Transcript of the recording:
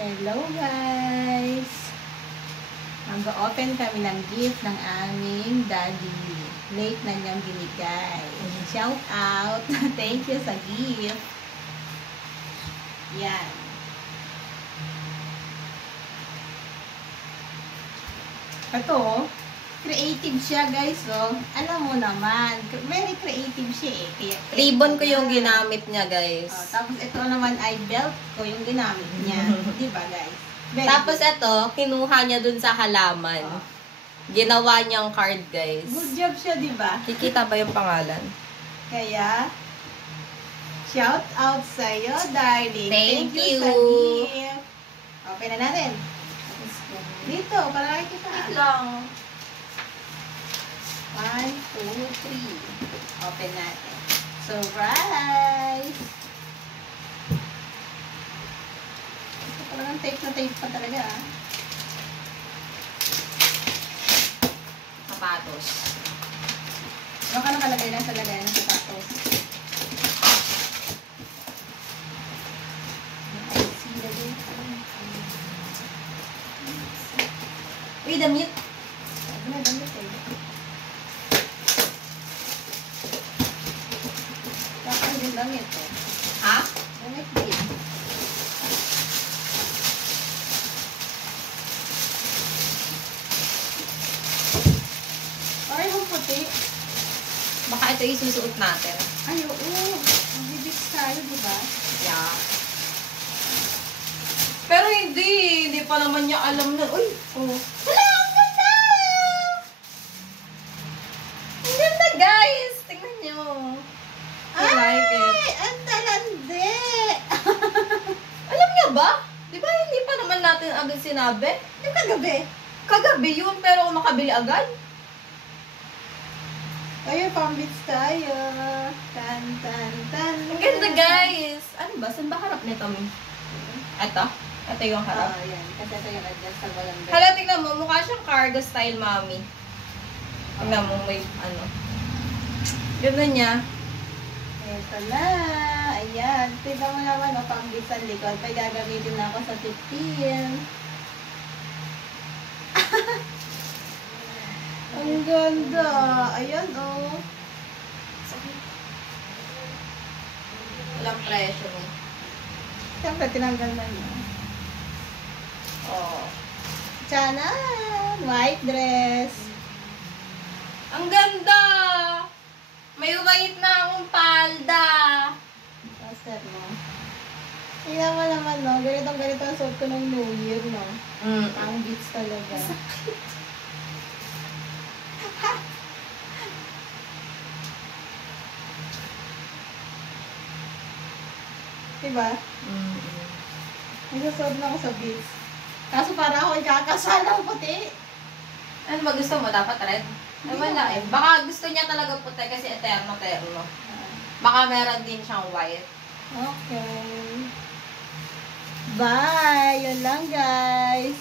Hello guys! Mag-open kami ng gift ng aming daddy. Late na niyang binigay. Shout out! Thank you sa gift. Yan. Ito, creative siya guys, oh. Alam mo naman, very creative siya eh. Kaya, Ribbon ko yung ginamit niya, guys. oh, tapos ito naman ay belt ko yung ginamit niya. Di ba guys? Very Tapos good. ito, kinuha niya dun sa halaman. Oh. Ginawa niyang card, guys. Good job siya, di ba? Kikita ba yung pangalan? Kaya, shout out sa'yo, darling. Thank you. Sa gift. Open na natin. Dito, para nakikita. Wait lang. 1, 2, 3. Open natin. Surprise! Ito talagang tape na tape pa talaga, ah. Sapatos. Baka nakalagay lang sa lagayan ng sapatos. I see the date. Uy, damit. Sabi na, damit eh. Bakit din damit eh? Ha? Damit din. Parehong puti. Baka ito isusuot natin. Ay, oo. Magbibits tayo, di ba? Yeah. Pero hindi pa naman niya alam na. Uy! Oh. Wala! Ang ganda! Ang ganda, guys! Tingnan niyo. I like it. Ay! Ang talandi! Alam niyo ba? Di ba hindi pa naman natin agad sinabi? Yung kagabi. Kagabi yun, pero makabili agad. Ayun, pambits tayo. Tan, tan, tan. Ang ganda, guys! Ano ba? Saan ba harap nito, Mi? Ito? Ito yung harap. Oo, yan. Kasi ito yung adjustable ang belt. Hala, tingnan mo. Mukha siyang cargo style, mami. Tingnan mo, may ano. Ganda niya. Ito na. Ayan. Tiba mo naman, o, pambits ang likod. May gagamitin na ako sa 15. Ang ganda. Ayan, oh. Walang presyo, Mi. Siyempre, tinanggal na niya. Oh. Tiyanan! White dress. Ang ganda! May white na akong palda. Master mo. Tingnan mo naman, no? Ganito ang suot ko ng New Year, no? Pang beats talaga. Diba? May susuot na ako sa beats. Kaso para ako ikakasal ng puti. Ano ba gusto mo? Dapat red? Ay, wala eh. Baka gusto niya talaga puti kasi eterno. Baka meron din siyang white. Okay. Bye! Yun lang, guys.